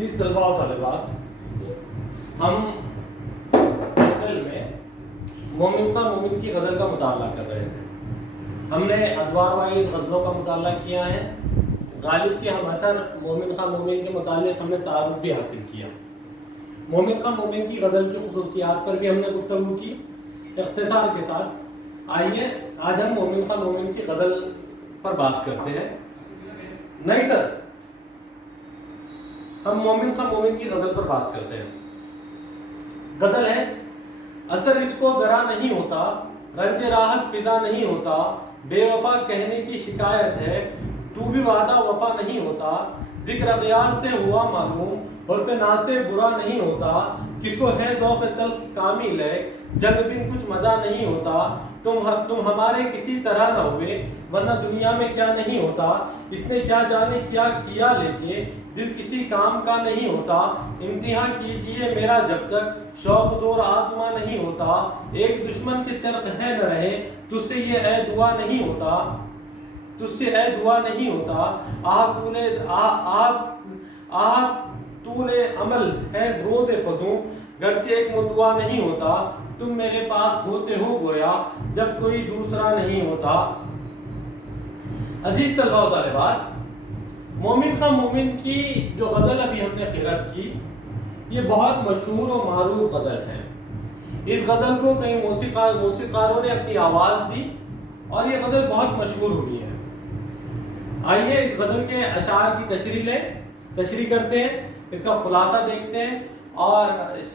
عزیز طلباء و طالبات، ہم اصل میں مومن کا مومن کی غزل کا مطالعہ کر رہے تھے۔ ہم نے ادوار وائز غزلوں کا مطالعہ کیا ہے۔ غالب کے ہم اثر مومن کا مومن کے متعلق ہم نے تعارف بھی حاصل کیا۔ مومن کا مومن کی غزل کی خصوصیات پر بھی ہم نے گفتگو کی اختصار کے ساتھ۔ آئیے آج ہم مومن کا مومن کی غزل پر بات کرتے ہیں۔ نہیں سر، ہم مومن کا مومن کی غزل پر بات کرتے ہیں۔ غزل ہے: اثر اس کو ذرا نہیں ہوتا، رنج راحت فضا نہیں ہوتا، بے وفا کہنے کی شکایت ہے، تو بھی وعدہ وفا نہیں ہوتا، ذکر اغیار سے ہوا معلوم، عرف ناز سے برا نہیں ہوتا، کس کو ہے ذوق تلخ کامل ہے، جنگ بن کچھ مزہ نہیں ہوتا، تم ہمارے کسی طرح نہ ہوئے، ورنہ دنیا میں کیا نہیں ہوتا، اس نے کیا جانے کیا کیا لے کے، دل کسی کام کا نہیں ہوتا، امتحان کیجئے میرا جب تک شوق زور آزما نہیں ہوتا، ایک دشمن کے چرخ ہے نہ رہے، تجھ سے یہ اے دعا نہیں ہوتا، تجھ سے اے دعا نہیں ہوتا، طول عمل ہے روز فزوں، گرچہ ایک مدعا نہیں ہوتا، تم میرے پاس ہوتے ہو گویا جب کوئی دوسرا نہیں ہوتا۔ عزیز طلباء و طالبات، مومن کا مومن کی جو غزل ابھی ہم نے قرأت کی، یہ بہت مشہور و معروف غزل ہے۔ اس غزل کو کئی موسیقاروں نے اپنی آواز دی اور یہ غزل بہت مشہور ہوئی ہے۔ آئیے اس غزل کے اشعار کی تشریح کرتے ہیں، اس کا خلاصہ دیکھتے ہیں اور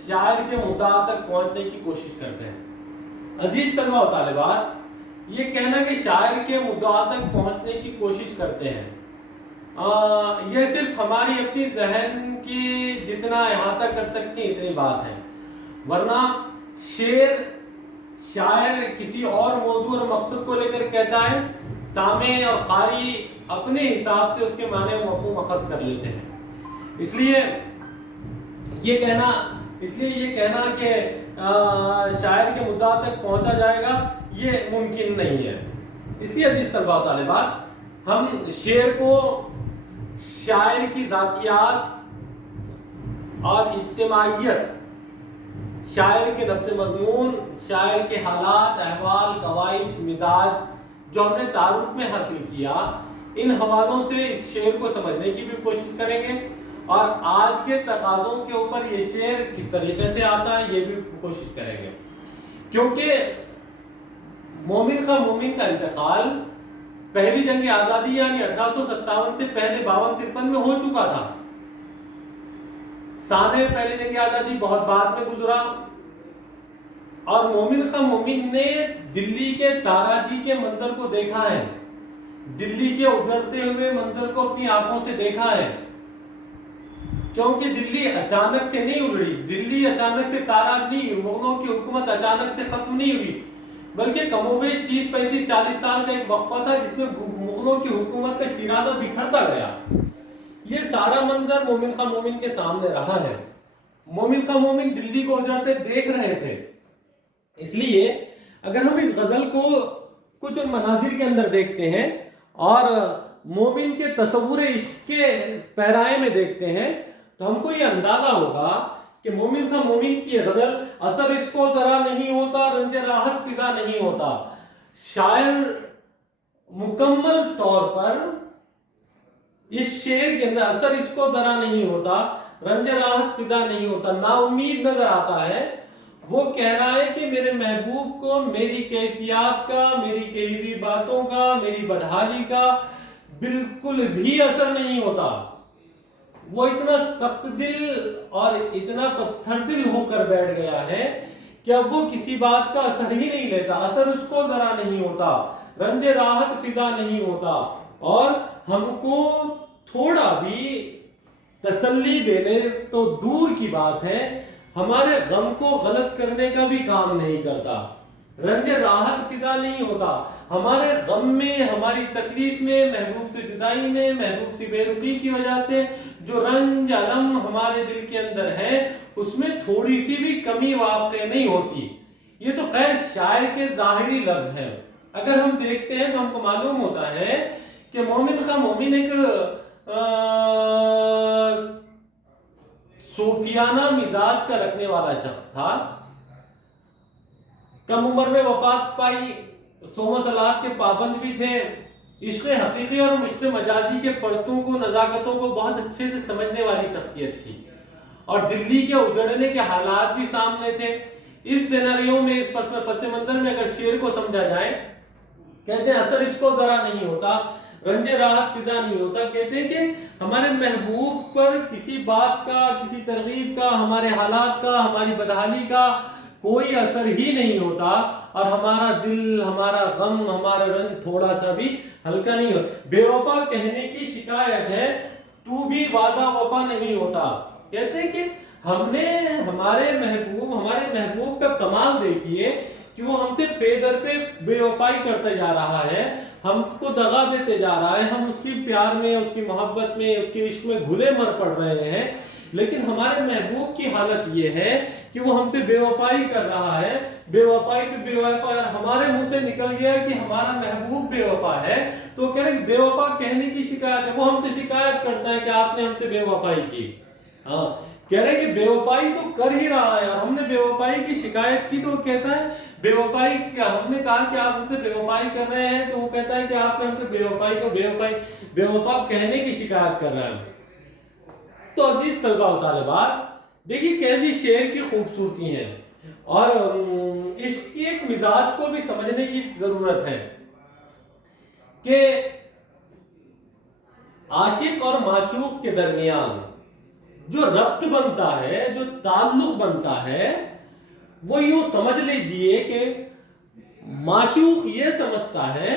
شاعر کے مدعا تک پہنچنے کی کوشش کرتے ہیں۔ عزیز طلباء و طالبات، یہ کہنا کہ شاعر کے مدعا تک پہنچنے کی کوشش کرتے ہیں، یہ صرف ہماری اپنی ذہن کی جتنا احاطہ کر سکتی ہے اتنی بات ہے، ورنہ شاعر کسی اور موضوع اور مقصد کو لے کر کہتا ہے، سامع اور قاری اپنے حساب سے اس کے معنی و مفہوم اخذ کر لیتے ہیں۔ اس لیے یہ کہنا کہ شاعر کے مدعا تک پہنچا جائے گا یہ ممکن نہیں ہے۔ اس لیے عزیز طلباء و طالبات، ہم شعر کو شاعر کی ذاتیات اور اجتماعیت، شاعر کے نفس مضمون، شاعر کے حالات، احوال، قواعد، مزاج جو ہم نے تعارف میں حاصل کیا، ان حوالوں سے اس شعر کو سمجھنے کی بھی کوشش کریں گے اور آج کے تقاضوں کے اوپر یہ شعر کس طریقے سے آتا ہے یہ بھی کوشش کریں گے، کیونکہ مومن کا مومن کا انتقال پہلی جنگ آزادی یعنی 1857 سے پہلے 52-53 میں ہو چکا تھا۔ سانحہ پہلی جنگ آزادی بہت بعد میں گزرا اور مومن کا مومن نے دلی کے تارا جی کے منظر کو دیکھا ہے، دلی کے اجڑتے ہوئے منظر کو اپنی آنکھوں سے دیکھا ہے، کیونکہ دلی اچانک سے نہیں اجڑی، دلی اچانک سے تارا نہیں ہوئی، مغلوں کی حکومت اچانک سے ختم نہیں ہوئی، بلکہ کم و بیش 30-35-40 سال کا ایک وقفہ تھا جس میں مغلوں کی حکومت کا شیرازہ بکھرتا گیا۔ یہ سارا منظر مومن کا مومن کے سامنے رہا ہے۔ مومن کا مومن دلی کو اجڑتے دیکھ رہے تھے۔ اس لیے اگر ہم اس غزل کو کچھ مناظر کے اندر دیکھتے ہیں اور مومن کے تصور عشق کے پیرائے میں دیکھتے ہیں تو ہم کو یہ اندازہ ہوگا کہ مومن کا مومن کی غزل اثر اس کو ذرا نہیں ہوتا، رنج راحت فضا نہیں ہوتا۔ شاعر مکمل طور پر اس شعر کے اندر اثر اس کو ذرا نہیں ہوتا، رنج راحت فضا نہیں ہوتا، نا امید نظر آتا ہے۔ وہ کہہ رہا ہے کہ میرے محبوب کو میری کیفیات کا، میری کہی ہوئی باتوں کا، میری بدحالی کا بالکل بھی اثر نہیں ہوتا۔ وہ اتنا سخت دل اور اتنا پتھر دل ہو کر بیٹھ گیا ہے کہ اب وہ کسی بات کا اثر ہی نہیں لیتا، اثر اس کو ذرا نہیں ہوتا، رنج راحت فضا نہیں ہوتا، اور ہم کو تھوڑا بھی تسلی دینے تو دور کی بات ہے، ہمارے غم کو غلط کرنے کا بھی کام نہیں کرتا۔ رنج راحت فضا نہیں ہوتا، ہمارے غم میں، ہماری تکلیف میں، محبوب سے جدائی میں، محبوب سے بے رخی کی وجہ سے جو رنج علم ہمارے دل کے اندر ہے اس میں تھوڑی سی بھی کمی واقع نہیں ہوتی۔ یہ تو خیر شاعر کے ظاہری لفظ ہیں، اگر ہم دیکھتے ہیں تو ہم کو معلوم ہوتا ہے کہ مومن کا مومن ایک رندانہ مزاج کا رکھنے والا شخص تھا. کم عمر میں وفات پائی. صوم و صلات کے پابند بھی تھے. عشق حقیقی اور عشق مجازی کے پرتوں کو، نزاکتوں کو بہت اچھے سے سمجھنے والی شخصیت تھی، اور دلی کے اجڑنے کے حالات بھی سامنے تھے. اس سیناریو میں، اس پس منظر میں اگر شعر کو سمجھا جائے، کہتے ہیں اثر اس کو ذرا نہیں ہوتا، رنج راحت فضا نہیں ہوتا. کہتے ہیں کہ ہمارے محبوب پر کسی بات کا، کسی ترغیب کا، ہمارے حالات کا، ہماری بدحالی کا کوئی اثر ہی نہیں ہوتا، اور ہمارا دل، ہمارا غم، ہمارا رنج تھوڑا سا بھی ہلکا نہیں ہوتا. بے وفا کہنے کی شکایت ہے، تو بھی وعدہ وفا نہیں ہوتا. کہتے ہیں کہ ہم نے ہمارے محبوب کا کمال دیکھیے کہ وہ ہم سے پے در پہ بے وفائی کرتا جا رہا ہے، ہم اس کو دغا دیتے جا رہا ہے، ہم اس کی پیار میں، اس کی محبت میں، اس کے عشق میں گھلے مر پڑ رہے ہیں. لیکن ہمارے محبوب کی حالت یہ ہے کہ وہ ہم سے بے وفائی کر رہا ہے، بے وفائی پہ بے وفائی. ہمارے منہ سے نکل گیا کہ ہمارا محبوب بے وفا ہے، تو کہہ رہے کہ بے وفا کہنے کی شکایت ہے. وہ ہم سے شکایت کرتا ہے کہ آپ نے ہم سے بے وفائی کی. ہاں، کہہ رہے کہ بے وفائی تو کر ہی رہا ہے، اور ہم نے بے وفائی کی شکایت کی، تو وہ کہتا ہے بے وفائی کیا. ہم نے کہا کہ آپ ہم سے بے وفائی کر رہے ہیں، تو وہ کہتا ہے کہ آپ نے ہم سے بے وفائی کو بے وفا کہنے کی شکایت کر رہے ہیں. تو عزیز طلبہ و طالبات، دیکھیے کیسی شعر کی خوبصورتی ہے، اور اس کی ایک مزاج کو بھی سمجھنے کی ضرورت ہے کہ عاشق اور معشوق کے درمیان جو ربط بنتا ہے، جو تعلق بنتا ہے، وہ یوں سمجھ لیجئے کہ معشوق یہ سمجھتا ہے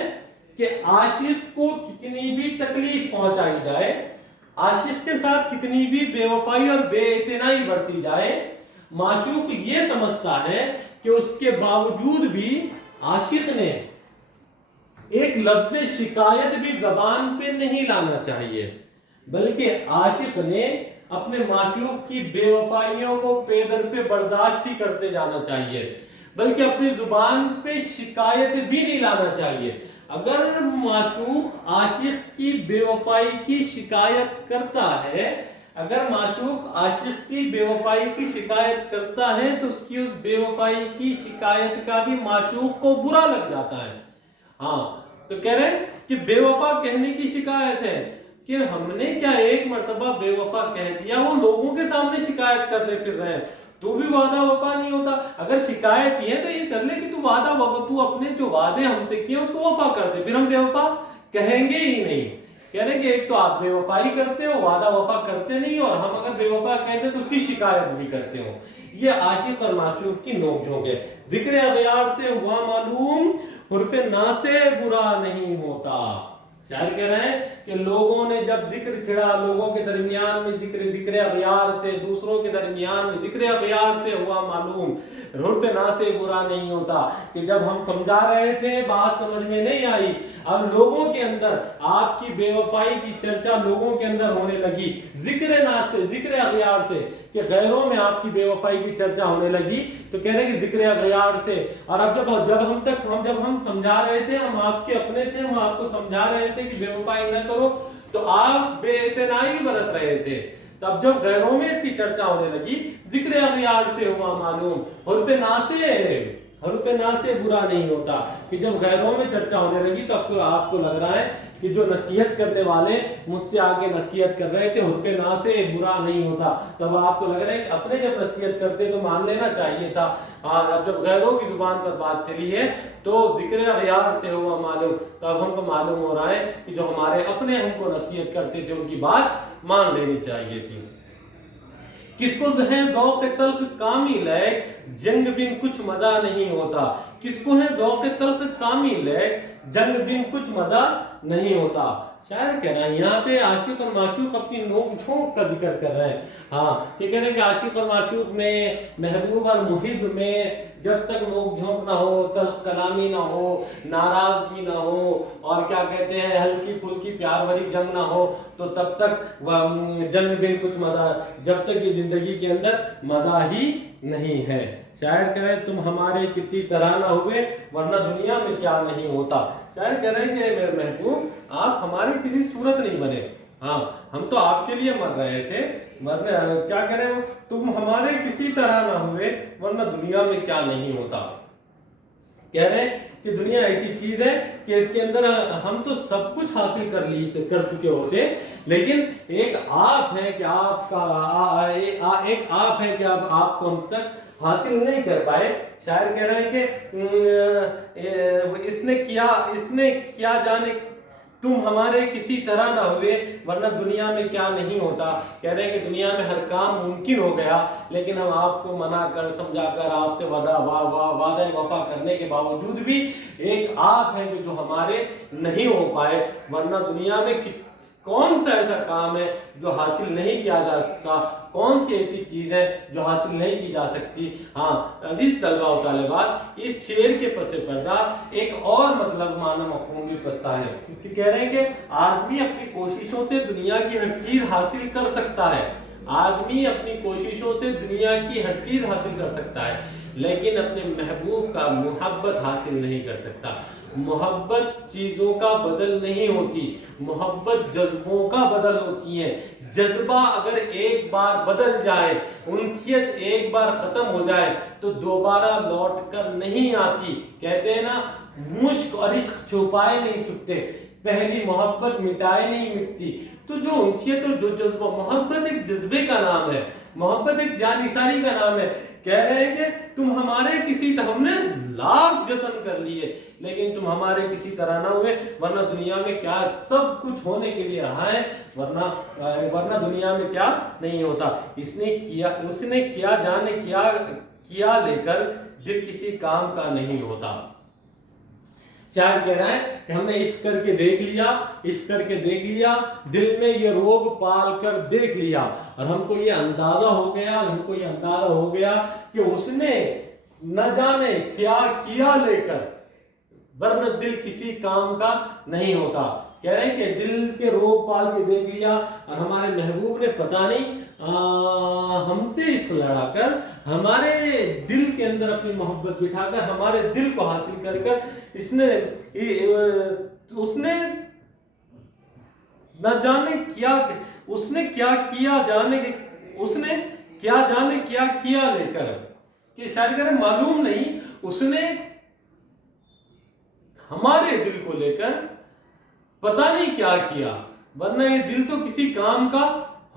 کہ عاشق کو کتنی بھی تکلیف پہنچائی جائے، عاشق کے ساتھ کتنی بھی بے وفائی اور بے اعتنائی برتی جائے، معشوق یہ سمجھتا ہے کہ اس کے باوجود بھی عاشق نے ایک لفظ شکایت بھی زبان پہ نہیں لانا چاہیے، بلکہ عاشق نے اپنے معشوق کی بے وفائیوں کو پے در پہ برداشت ہی کرتے جانا چاہیے، بلکہ اپنی زبان پہ شکایت بھی نہیں لانا چاہیے. اگر معشوق عاشق کی بے وفائی کی شکایت کرتا ہے، اگر معشوق عاشق کی بے وفائی کی شکایت کرتا ہے، تو اس کی اس بے وفائی کی شکایت کا بھی معشوق کو برا لگ جاتا ہے. ہاں، تو کہہ رہے ہیں کہ بے وفا کہنے کی شکایت ہے کہ ہم نے کیا ایک مرتبہ بے وفا کہہ دیا، وہ لوگوں کے سامنے شکایت کرتے پھر رہے ہیں، تو بھی وعدہ وفا نہیں ہوتا. اگر شکایت ہی ہے تو یہ کر لے کہ تو وعدہ وفا، تو اپنے جو وعدے ہم سے کیے اس کو وفا کر دے، پھر ہم بے وفا کہیں گے ہی نہیں. کہہ رہے کہ ایک تو آپ بے وفائی کرتے ہو، وعدہ وفا کرتے نہیں، اور ہم اگر بے وفا کہتے ہیں تو اس کی شکایت بھی کرتے ہو. یہ عاشق اور معشوق کی نوک جھونک ہے. ذکر اغیار سے ہوا معلوم، حرف نا سے برا نہیں ہوتا. شاعر کہہ رہے ہیں کہ لوگوں نے جب ذکر چھڑا، لوگوں کے درمیان میں ذکر اغیار سے، دوسروں کے درمیان میں ذکر اغیار سے ہوا معلوم، حرف نا سے برا نہیں ہوتا. کہ جب ہم سمجھا رہے تھے بات سمجھ میں نہیں آئی، اب لوگوں کے اندر آپ کی بے وفائی کی چرچا لوگوں کے اندر ہونے لگی، ذکر نا سے، ذکر اغیار سے، کہ غیروں میں آپ کی بے وفائی کی چرچا ہونے لگی، تو کہہ رہے ہیں کہ ذکر اغیار سے. اور اب جب ہم سمجھا رہے تھے، ہم آپ کے اپنے تھے، ہم آپ کو سمجھا رہے تھے کہ بے وفائی نہ کرو، تو آپ بے اعتنائی برت رہے تھے. تب جب غیروں میں اس کی چرچا ہونے لگی، ذکر اغیار سے ہوا معلوم، حرف نا سے برا نہیں ہوتا. کہ جب غیروں میں چرچا ہونے لگی تو آپ کو لگ رہا ہے کہ جو نصیحت کرنے والے مجھ سے آگے نصیحت کر رہے تھے، حرف نا سے برا نہیں ہوتا. تب آپ کو لگ رہا ہے کہ اپنے جب نصیحت کرتے تو مان لینا چاہیے تھا. اب جب غیروں کی زبان پر بات چلی ہے تو ذکر اغیار سے ہوا معلوم. تو اب ہم کو معلوم ہو رہا ہے کہ جو ہمارے اپنے ہم کو نصیحت کرتے تھے، ان کی بات مان لینی چاہیے تھی. کس کو ہے ذوق تلخ کامل ہے، جنگ بن کچھ مزہ نہیں ہوتا. کس کو ہے ذوق تلخ کامل ہے، جنگ بن کچھ مزہ نہیں ہوتا. شاعر کہہ رہا ہے یہاں پہ عاشق اور معشوق اپنی نوک جھونک کا ذکر کر رہے ہیں. ہاں، یہ کہہ رہے ہیں کہ عاشق اور معشوق میں، محبوب اور محب میں جب تک نوک جھونک نہ ہو، تلخ کلامی نہ ہو، ناراضگی نہ ہو، اور کیا کہتے ہیں ہلکی پھلکی پیار بھری جنگ نہ ہو، تو تب تک جنگ بن کچھ مزہ، جب تک یہ زندگی کے اندر مزہ ہی نہیں ہے. شاعر کہہ رہے ہیں تم ہمارے کسی طرح نہ ہوئے ورنہ دنیا میں کیا نہیں ہوتا. شاعر کہہ رہے ہیں کہ میرے محبوب آپ ہمارے کسی صورت نہیں بنے، ہاں ہم تو آپ کے لیے مر رہے تھے، کیا کہہ رہے ہیں، تم ہمارے کسی طرح نہ ہوئے ورنہ دنیا میں کیا نہیں ہوتا۔ کہہ رہے ہیں کہ دنیا ایسی چیز ہے کہ اس کے اندر ہم تو سب کچھ حاصل کر چکے ہوتے، لیکن ایک آپ ہے کہ آپ کو ہم تک حاصل نہیں کر پائے۔ شاعر کہہ رہے ہیں کہ اس نے کیا جانے تم ہمارے کسی طرح نہ ہوئے ورنہ دنیا میں کیا نہیں ہوتا۔ کہہ رہے ہیں کہ دنیا میں ہر کام ممکن ہو گیا، لیکن ہم آپ کو منع کر سمجھا کر آپ سے وعدہ وفا کرنے کے باوجود بھی ایک آپ ہیں کہ جو ہمارے نہیں ہو پائے، ورنہ دنیا میں کون سا ایسا کام ہے جو حاصل نہیں کیا جا سکتا، کون سی ایسی چیز ہے جو حاصل نہیں کی جا سکتی۔ ہاں عزیز طلبہ و طالبات، اس شعر کے پس پردہ ایک اور مطلب معنی مفہوم بھی پستا ہے، کہ کہہ رہے ہیں کہ آدمی اپنی کوششوں سے دنیا کی ہر چیز حاصل کر سکتا ہے، آدمی اپنی کوششوں سے دنیا کی ہر چیز حاصل کر سکتا ہے، لیکن اپنے محبوب کا محبت حاصل نہیں کر سکتا۔ محبت چیزوں کا بدل نہیں ہوتی، محبت جذبوں کا بدل ہوتی ہے۔ جذبہ اگر ایک بار بدل جائے، انسیت ایک بار ختم ہو جائے تو دوبارہ لوٹ کر نہیں آتی۔ کہتے ہیں نا، مشک اور عشق چھپائے نہیں چھپتے، پہلی محبت مٹائے نہیں مٹتی۔ تو جو انسیت اور جو جذبہ، محبت ایک جذبے کا نام ہے، محبت ایک جانثاری کا نام ہے۔ کہہ رہے ہیں کہ تم ہمارے ہم نے لاکھ جتن کر لیے لیکن تم ہمارے کسی طرح نہ ہوئے، ورنہ دنیا میں کیا سب کچھ ہونے کے لیے رہا ہے، ورنہ دنیا میں کیا نہیں ہوتا۔ اس نے کیا لے کر دل کسی کام کا نہیں ہوتا۔ شاعر کہہ رہا ہے کہ ہم نے عشق کر کے دیکھ لیا، دل میں یہ روگ پال کر دیکھ لیا، اور ہم کو یہ اندازہ ہو گیا کہ اس نے نہ جانے کیا کیا لے کر، ورنہ دل کسی کام کا نہیں ہوتا۔ کہہ رہے ہیں کہ دل کے روگ پال کے دیکھ لیا، اور ہمارے محبوب نے پتہ نہیں ہم سے عشق لڑا کر، ہمارے دل کے اندر اپنی محبت بٹھا کر، ہمارے دل کو حاصل کر اس نے نہ جانے کیا، اس نے کیا کیا لے کر، کہ شاید کہ معلوم نہیں اس نے ہمارے دل کو لے کر پتہ نہیں کیا کیا، ورنہ یہ دل تو کسی کام کا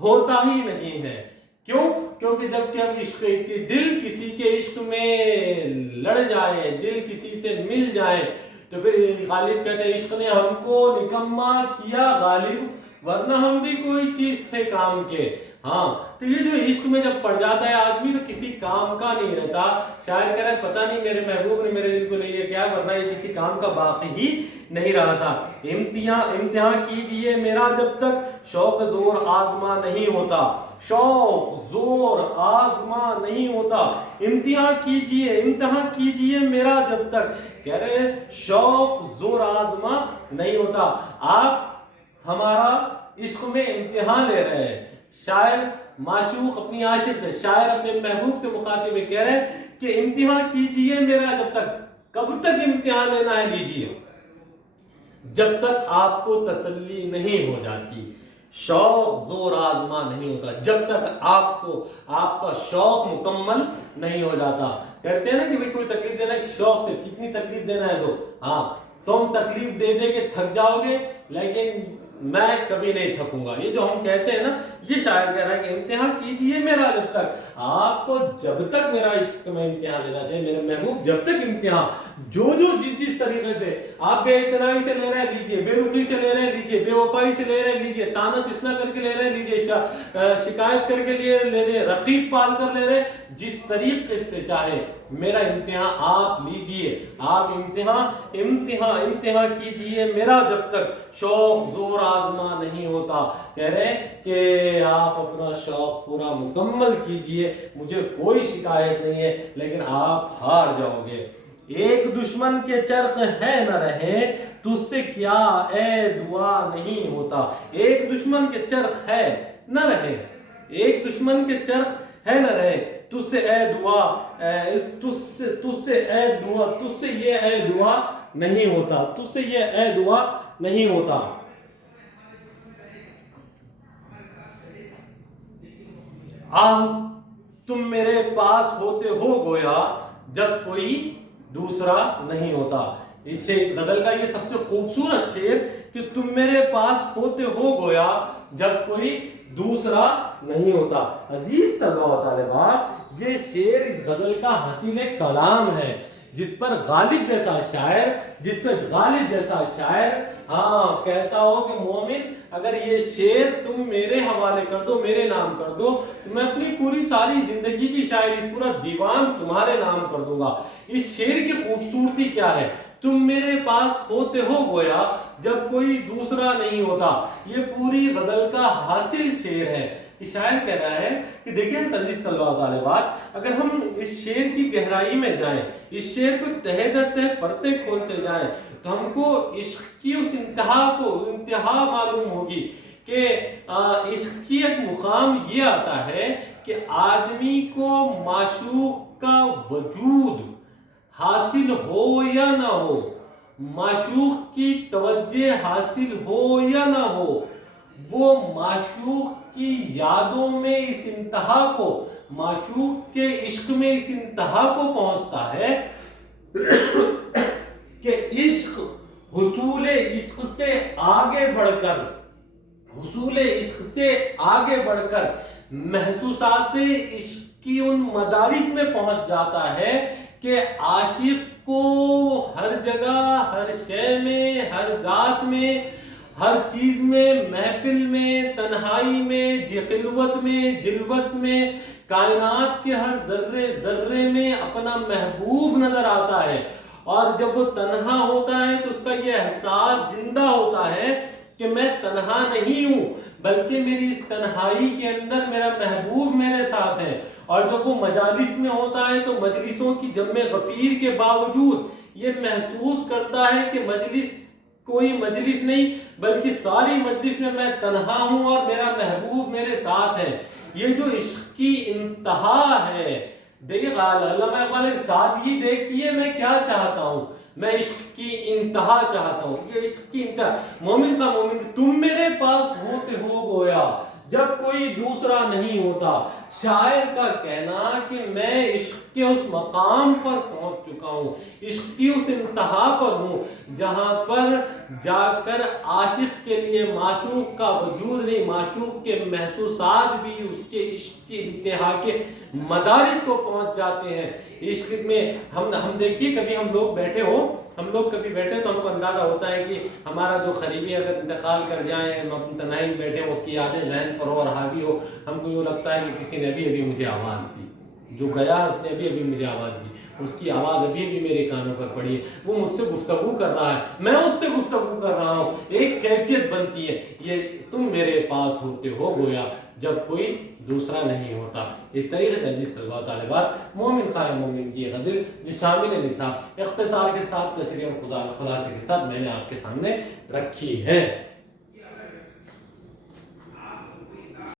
ہوتا ہی نہیں ہے۔ کیوں؟ کیونکہ جب کہ دل کسی کے عشق میں لڑ جائے، دل کسی سے مل جائے، تو پھر غالب کہتے ہیں عشق نے ہم کو نکما کیا غالب، ورنہ ہم بھی کوئی چیز تھے کام کے۔ ہاں تو یہ جو عشق میں جب پڑ جاتا ہے آدمی تو کسی کام کا نہیں رہتا۔ شاعر کہہ رہا ہے پتہ نہیں میرے محبوب نے میرے دل کو لے لیا کیا، ورنہ یہ کسی کام کا باقی ہی نہیں رہا تھا۔ امتحان کیجئے میرا جب تک شوق زور آزما نہیں ہوتا، شوق زور آزما نہیں ہوتا۔ امتحان کیجئے میرا جب تک، کہہ رہے ہیں شوق زور آزما نہیں ہوتا۔ آپ ہمارا عشق میں امتحان لے رہے ہیں۔ شاعر معشوق اپنی عاشق سے، شاعر اپنے محبوب سے مخاطب ہے، کہہ رہے ہیں کہ امتحان کیجئے میرا جب تک۔ کب تک امتحان لینا ہے؟ لیجئے جب تک آپ کو تسلی نہیں ہو جاتی۔ شوق زور آزما نہیں ہوتا جب تک آپ کا شوق مکمل نہیں ہو جاتا۔ کہتے ہیں نا کہ کوئی تکلیف دینا ہے شوق سے، کتنی تکلیف دینا ہے تو ہاں تم تکلیف دے کے تھک جاؤ گے، لیکن میں کبھی نہیں تھکوں گا۔ یہ جو ہم کہتے ہیں نا، یہ شاعر کہہ رہا ہے کہ امتحان کیجئے میرا جب تک۔ آپ کو جب تک میرا عشق میں امتحان لینا چاہیے، میرے محبوب جب تک امتحان، جس طریقے سے آپ بے اعتنائی سے لے رہے ہیں لیجئے، بے رخی سے لے رہے ہیں لیجئے، بے وفائی سے لے رہے ہیں لیجئے، تانا تسنا کر کے لے رہے ہیں لیجئے، شکایت کر کے لے رہے ہیں، رقیب پال کر لے رہے ہیں، جس طریقے سے چاہے میرا امتحان آپ لیجئے۔ آپ امتحان کیجئے میرا جب تک شوق زور آزما نہیں ہوتا۔ کہہ رہے ہیں کہ آپ اپنا شوق پورا مکمل کیجئے، مجھے کوئی شکایت نہیں ہے، لیکن آپ ہار جاؤ گے۔ ایک دشمن کے چرخ ہے نہ رہے، تجھ سے کیا اے دعا نہیں ہوتا۔ ایک دشمن کے چرخ ہے نہ رہے، ایک دشمن کے چرخ ہے نہ رہے، تجھ سے یہ اے دعا نہیں ہوتا، تجھ سے یہ اے دعا نہیں ہوتا۔ آہ تم میرے پاس ہوتے ہو گویا جب کوئی دوسرا نہیں ہوتا. اس غزل کا یہ سب سے خوبصورت شعر کہ تم میرے پاس ہوتے ہو گویا جب کوئی دوسرا نہیں ہوتا. عزیز طلباء و طالبات، یہ شعر اس غزل کا حسین کلام ہے جس پر غالب جیسا شاعر کہتا ہو کہ مومن اگر یہ شعر تم میرے حوالے کر دو، میرے نام کر دو، تو میں اپنی پوری ساری زندگی کی شاعری، پورا دیوان تمہارے نام کر دوں گا. اس شعر کی خوبصورتی کیا ہے؟ تم میرے پاس ہوتے ہو گویا جب کوئی دوسرا نہیں ہوتا. یہ پوری غزل کا حاصل شعر ہے. شاعر کہہ رہا ہے کہ دیکھیں عزیز طلباء و طالبات، اگر ہم اس شعر کی گہرائی میں جائیں، اس شعر کو تہہ در تہہ پرتے کھولتے جائیں، تو ہم کو عشق کی اس انتہا معلوم ہوگی کہ عشق کی ایک مقام یہ آتا ہے کہ آدمی کو معشوق کا وجود حاصل ہو یا نہ ہو، معشوق کی توجہ حاصل ہو یا نہ ہو، وہ معشوق کی یادوں میں اس انتہا کو، معشوق کے عشق میں اس انتہا کو پہنچتا ہے کہ عشق، حصول عشق سے آگے بڑھ کر محسوسات عشق کی ان مدارک میں پہنچ جاتا ہے کہ عاشق کو ہر جگہ، ہر شے میں، ہر ذات میں، ہر چیز میں، محفل میں، تنہائی میں، خلوت میں، جلوت میں، کائنات کے ہر ذرے ذرے میں اپنا محبوب نظر آتا ہے. اور جب وہ تنہا ہوتا ہے تو اس کا یہ احساس زندہ ہوتا ہے کہ میں تنہا نہیں ہوں، بلکہ میری اس تنہائی کے اندر میرا محبوب میرے ساتھ ہے. اور جب وہ مجالس میں ہوتا ہے تو مجلسوں کی جمع غفیر کے باوجود یہ محسوس کرتا ہے کہ کوئی مجلس نہیں بلکہ ساری مجلس میں تنہا ہوں اور میرا محبوب میرے ساتھ ہے. یہ جو عشق کی انتہا ہے، دیکھیے علامہ اقبال کے سادگی دیکھیے میں کیا چاہتا ہوں، میں عشق کی انتہا چاہتا ہوں. یہ عشق کی انتہا، مومن کا مومن، تم میرے پاس ہوتے ہو گویا جب کوئی دوسرا نہیں ہوتا. شاعر کا کہنا کہ میں عشق کے اس مقام پر پہنچ چکا ہوں، عشق کی اس انتہا پر ہوں جہاں پر جا کر عاشق کے لیے معشوق کا وجود نہیں، معشوق کے محسوسات بھی اس کے عشق کی انتہا کے مدارج کو پہنچ جاتے ہیں. عشق میں ہم دیکھیے کبھی ہم لوگ کبھی بیٹھے تو ہم کو اندازہ ہوتا ہے کہ ہمارا جو قریبی اگر انتقال کر جائیں، ہم اپنی تنہائی میں بیٹھے ہیں، اس کی یادیں ذہن پر ہو اور حاوی ہو، ہم کو یہ لگتا ہے کہ کسی نے ابھی مجھے آواز دی، جو گیا اس نے ابھی مجھے آواز دی، اس کی آواز ابھی میرے کانوں پر پڑی ہے، وہ مجھ سے گفتگو کر رہا ہے، میں اس سے گفتگو کر رہا ہوں. ایک کیفیت بنتی ہے، یہ تم میرے پاس ہوتے ہو گویا جب کوئی دوسرا نہیں ہوتا. اس طریقے سے عزیز طلباء و طالبات، مومن خواہ مومن کی غزل جو شامل نصاب اختصار کے ساتھ، تشریح اور خلاصے کے ساتھ میں نے آپ کے سامنے رکھی ہے.